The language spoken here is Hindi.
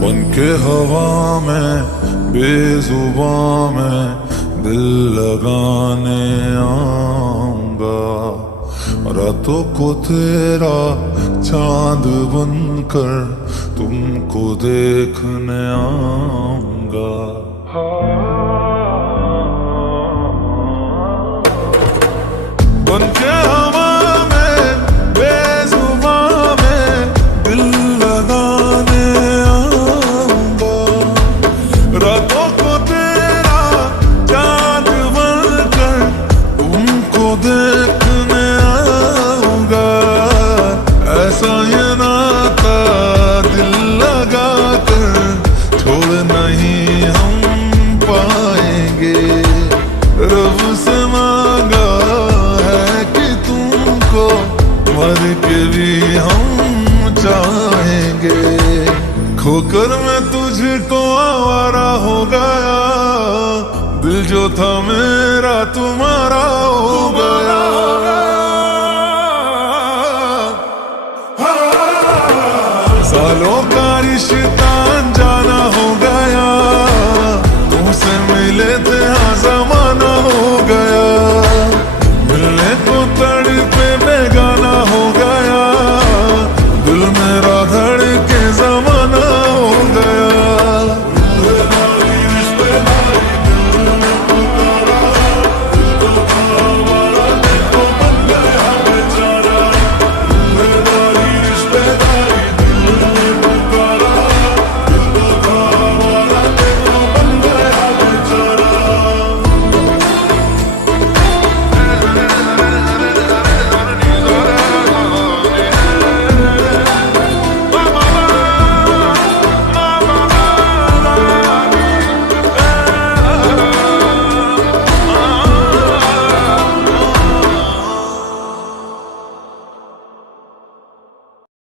बन के हवा में बेजुबां में दिल लगाने आऊंगा, रातों को तेरा चांद बनकर तुमको देखने आऊंगा। बन के हवा में बेजुबां में दिल लगाने आऊंगा, रातों को तेरा चांद बनकर तुमको देखने आऊंगा। ऐसा ये नाता दिल लगा कर छोड़ नहीं हम पाएंगे, रब से मांगा है कि तुमको मर के भी हम चाहेंगे। खोकर मैं तुझको आवारा हो गया, दिल जो था मेरा तुम्हारा हो गया। सालों का रिश्ता